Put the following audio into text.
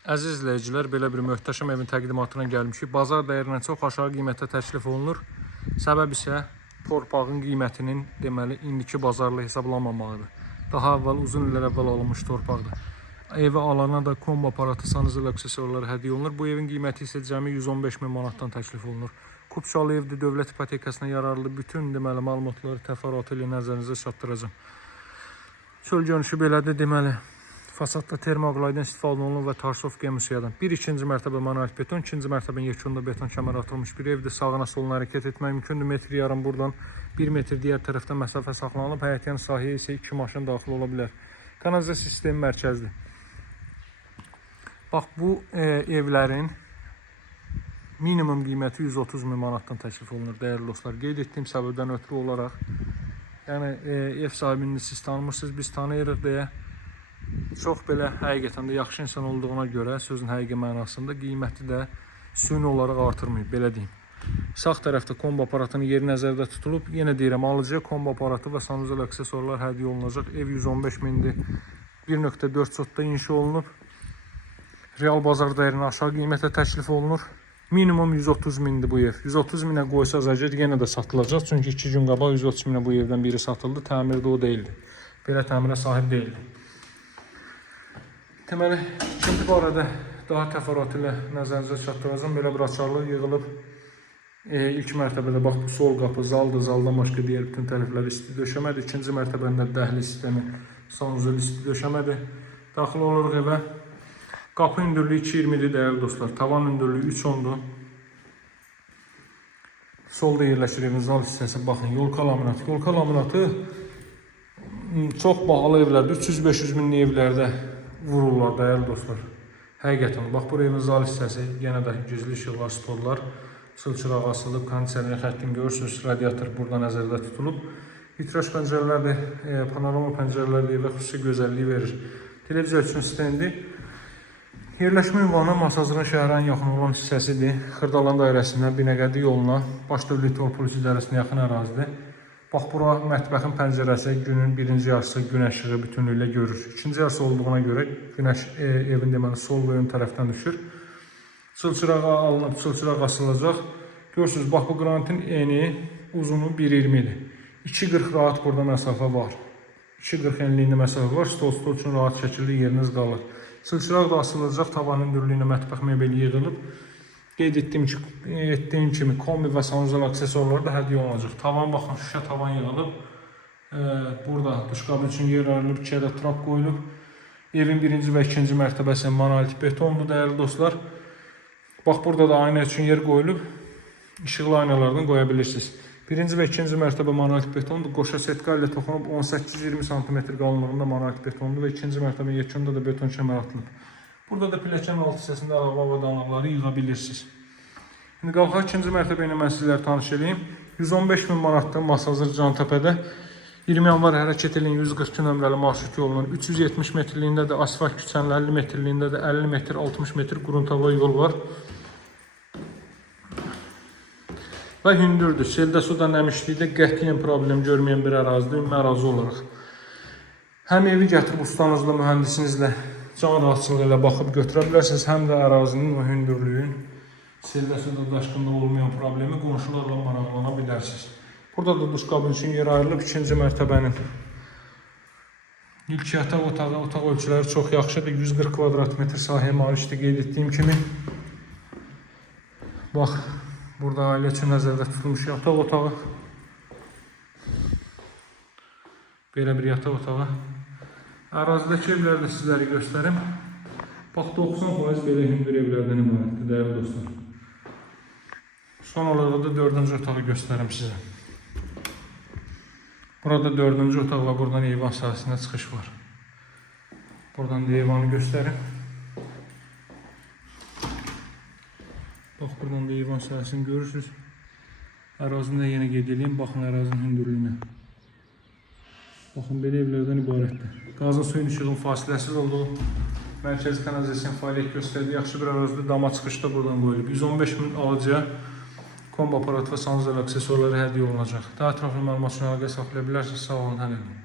Əziz izləyicilər, belə bir möhtəşəm evin təqdimatına gəlmişik. Bazar dəyərindən çox aşağı qiymətə təklif olunur. Səbəb isə torpağın qiymətinin deməli indiki bazarla hesablanmamağıdır. Daha əvvəl uzun illər əvvəl alınmış torpaqdır. Evi alana da kombo aparatı, sanuzel aksesuarları hədiyyə olunur. Bu evin qiyməti isə cəmi 115 min manatdan təklif olunur. Kupçalı evdir, dövlət ipotekasına yararlı bütün deməli məlumatları təfərrüatı ilə nəzərinizə çatdıracağım. Çöl görünüşü belədir deməli. Fasadda termoqlaydan istifadə olunur və Tarsovka musiyadan. Bir ikinci mərtəbə manuel beton, ikinci mərtəbənin yekunda beton kəməri atılmış bir evdir. Sağına soluna hərəkət etmək mümkündür. Metr yarım buradan, 1 metr digər tərəfdən məsafə saxlanılıb. Həyətyan sahəyə isə 2 maşın daxil ola bilər. Kanalizasiya sistemi mərkəzdir. Bax, bu evlərin minimum qiyməti 130 min manatdan təklif olunur, dəyərli dostlar. Qeyd etdiyim səbəbdən ötürü olaraq, yəni ev sahibini siz tanımırsınız, biz tanıyırıq deyə çox belə həqiqətən də yaxşı insan olduğuna görə sözün həqiqi mənasında qiyməti də süni olaraq artırmayıb, belə deyim. Sağ tərəfdə kombo aparatının yeri nəzərdə tutulub. Yenə deyirəm, alıcıya kombo aparatı və sanuzel aksesuarlar hədiyyə olunacaq. Ev 115 mindir. 1.4 sotda inşa olunub. Real bazar dəyərinə aşağı qiymətə təklif olunur. Minimum 130 mindir bu ev. 130 minə qoysaz əgər yenə də satılacaq. Çünki 2 gün qabaq 130 minə bu evdən biri satıldı. Təmirdə o deyildi. Belə təmirə sahib deyildi. Deməli, ikinci barədə daha təfərrüatı ilə nəzərinizə çatdıracağım. Belə bir açarlıq yığılıb. İlk mərtəbədə bax, bu sol qapı zaldır. Zaldan başqa digər bütün tərəfləri isti döşəmədir. İkinci mərtəbəndə dəhliz sistemi, sanuzel isti döşəmədir. Daxil oluruq evə. Qapı hündürlüyü 2.20-dir dəyərli dostlar. Tavan hündürlüyü 3.10-dur. Solda yerləşir evin zal hissəsi. Baxın, yolka laminatı. Yolka laminatı çox bahalı evlərdə, 300-500 minlik evlərdə vururlar dəyərli dostlar. Həqiqətən, bax, bu evin zal hissəsi, yenə də gizli işıqlar, sporlar, sılçıraq asılıb, kondisioner xəttini görürsünüz, radiator burada nəzərdə tutulub. Vitraj pəncərələrdir, panorama pəncərələrdir və xüsusi gözəlliyi verir. Televiziya üçün stendi. Yerləşmə ünvanı Masazırın şəhərə yaxın olan hissəsidir. Xırdalan dairəsindən Binəqədi yoluna, Baş Dövlət Yol Polis İdarəsinə yaxın ərazidir. Bax, bura mətbəxin pəncərəsi, günün birinci yarısı günəş işığı bütünlüklə görür. İkinci yarısı olduğuna görə günəş evin deməli sol və ön tərəfdən düşür. Çılçırağa alınıb, çılçıraq asılacaq. Görürsünüz, bax, bu qranitin eni, uzunu 1.20-dir. 2.40 rahat burada məsafə var. 2.40 enliyində məsafə var. Stol üçün rahat şəkildə yeriniz qalır. Çılçıraq da asılacaq, tavan hündürlüyünə mətbəx mebeli yığılıb. Qeyd etdiyim kimi kombi və sanuzel aksesuarları da hədiyyə olunacaq. Tavan, baxın, şüşə tavan yığılıb. Burada duşqabı üçün yer ayrılıb, 2 ədəd trap qoyulub. Evin birinci və ikinci mərtəbəsi manuel betondur, dəyərli dostlar. Bax, burada da ayna üçün yer qoyulub. İşıqlı aynalardan qoya bilirsiniz. Birinci və ikinci mərtəbə manuel betondur. Qoşa setka ilə toxunub 18-20 cm qalınlığında manuel betondur və ikinci mərtəbə yekunda da beton kəmər atılıb. Burada da pilləkən alt hissəsində əlavə avadanlıqları yığa bilirsiniz. İndi qalxaq ikinci mərtəbə ilə mən sizlərə tanış edeyim. 115 min manatdır Masazır Cantəpədə. 20 yanvar hərəkət edin 142 nömrəli marşrut yolunun 370 metrliyində də asfalt küçənin 50 metrliyində də 50 metr, 60 metr quruntava yol var. Və hündürdür. Seldə suda nəmişlikdə qətiyyən problem görməyən bir ərazidir, ümumi ərazi olaraq. Həm evi gətirib ustanızla, mühəndisinizlə can rahatçılığı ilə baxıb götürə bilərsiniz, həm də ərazinin və hündürlüyün seldə suda daşqında olmayan problemi qonşularla maraqlana bilərsiniz. Burada da duşqabın üçün yer ayrılıb, ikinci mərtəbənin ilk yataq otağı, otaq ölçüləri çox yaxşıdır. 140 kvadrat metr sahəyə malikdir, qeyd etdiyim kimi. Bax, burada ailə üçün nəzərdə tutulmuş yataq otağı. Belə bir yataq otağı. Ərazidəki evləri də sizləri göstərim. Bax, 90% belə hündür evlərdən ibarətdir, dəyərli dostlar. Son olaraq da 4-cü otağı göstərim sizə. Burada 4-cü otaq və buradan eyvan sahəsinə çıxış var. Buradan da eyvanı göstərim. Bax, buradan da eyvan sahəsini görürsünüz. Ərazini də yenə qeyd edeyim. Baxın ərazinin hündürlüyünə. Baxın, belə evlərdən ibarətdir. Qazın suyun işığın fasiləsiz olduğu, mərkəzi kanalizasiyanın fəaliyyət göstərdiyi yaxşı bir ərazidə dama çıxışda buradan qoyulub. 115 min alıcıya kombo aparatı və sanuzel aksesuarları hədiyyə olunacaq. Daha ətraflı məlumat üçün əlaqə saxlaya bilərsiniz. Sağ olun, həll edin.